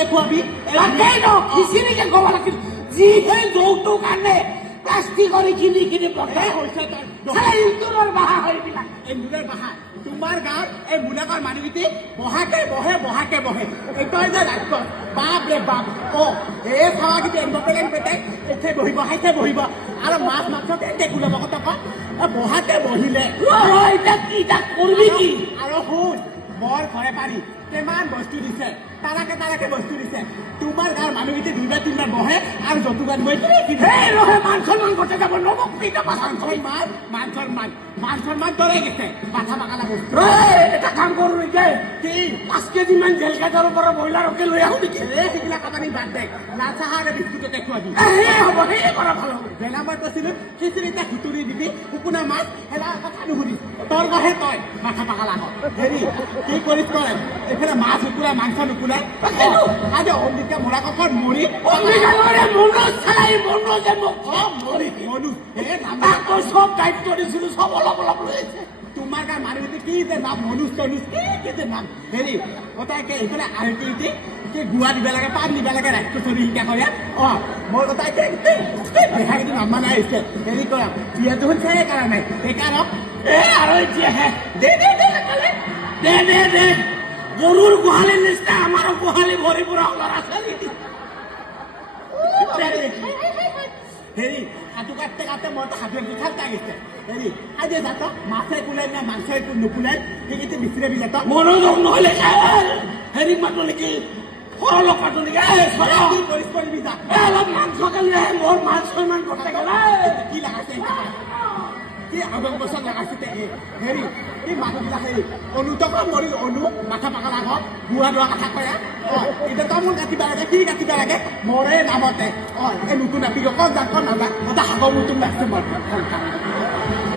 দেখুৱাবি তাকেই ন খিচিৰিকে ক'ব লাগিল যিহে যৌতুক আনে প্লাষ্টিকৰ কিনি পঠাই হৈছে তই ইন্দুৰৰ বাহা হয় এইবিলাক এন্দুৰৰ বাহা তোমাৰ গাঁৱত এই মূলাকৰ মানুহকেইটি বহাকে বহে এইটোৱে যে ৰাজ্য বাপ ৰে বাপ এই খাৱাকেইটি এম্বপেলেন পেটে এঠে বহিব আৰু মাছ মাংসতে টেকুল লগত বহাতে বহিলে এতিয়া কি তাক কৰিবি কি আৰু শুন বৰ ঘৰে পাৰি কিমান বস্তু দিছে তাৰাকে বস্তু দিছে তোমাৰ গাঁৱৰ মানুহকেইটি দুইবাৰ তিনিবাৰ বহে আৰু যৌতুক আনিব ৰহে মান সন্মান কৰতে যাব নবকলি মান সন্মান দৰে গেছে মাথা বাগালা বস্তু এটা কাম কৰো নেকি কি 5 কেজি মান জেল কাজৰ পৰা ব্ৰইলাৰকে লৈ আহো নেকি সেইবিলাক আপুনি বাদ দে লাল চাহ আৰু বিস্কুট দেখুৱাবি হ'ব সেই কৰা ভাল হ'ব বেলা মই কৈছিলো খিচিৰিতে খুতুৰি দিবি শুকুনা মাছ হেলা কথা নুশুনি তোৰ কহে তই মাথা বাগালা হেৰি কি কৰিছ তই এইফালে মাছ নুকুলাই মাংস নুকুলাই আজি অম্বিকা মৰা কফত মৰি মনু তই সব দায়িত্ব দিছিলো সব অলপ লৈছে তোমাৰ গাঁৱৰ মানুহকেইটি কি যে নাম মনুজ তনুজ কি যে নাম হেৰি তাইকে এইফালে আলটি কি গুৱা দিব লাগে পাণ দিব লাগে ৰাখি চৰি শিকা কৰে মই তাইকে দেখাকেইটি নামা নাই আহিছে হেৰি কৰা বিয়াটো হৈছে সেইকাৰণে সেইকাৰণে আৰু এতিয়াহে দে গৰুৰ গোহালিৰ নিচিনা আমাৰো গোহালি ভৰি পুৰা ল'ৰা ছোৱালী হেৰি হাতু কাটতে মইতো হাতুৰে পিঠাল লাগিছে হেৰি আজি যাত মাছে কোলাই না মাংসই নুকুলাই সেইকেইটি বিচৰে বিজাত মনোযোগ নহ'লে হেৰি মাতো নেকি সৰলক মাতো নেকি কৰিবি যা অলপ মাংস কালি মোৰ মাছ সন্মান কৰতে গেলে কি লাগাইছে কি আগৰ বছৰ লাগাইছে হেৰি এই মানুহবিলাক হেৰি অনুতক মৰি মাথা পাকা লাগক বুঢ়া দোৱা কথা কয় এতিয়া তামোল কাটিব লাগে কি কাটিব লাগে মৰে নামতে এই নতুন নাপিক অকল জাক নাযায় এটা সাগৰ নতুন লাগছে মই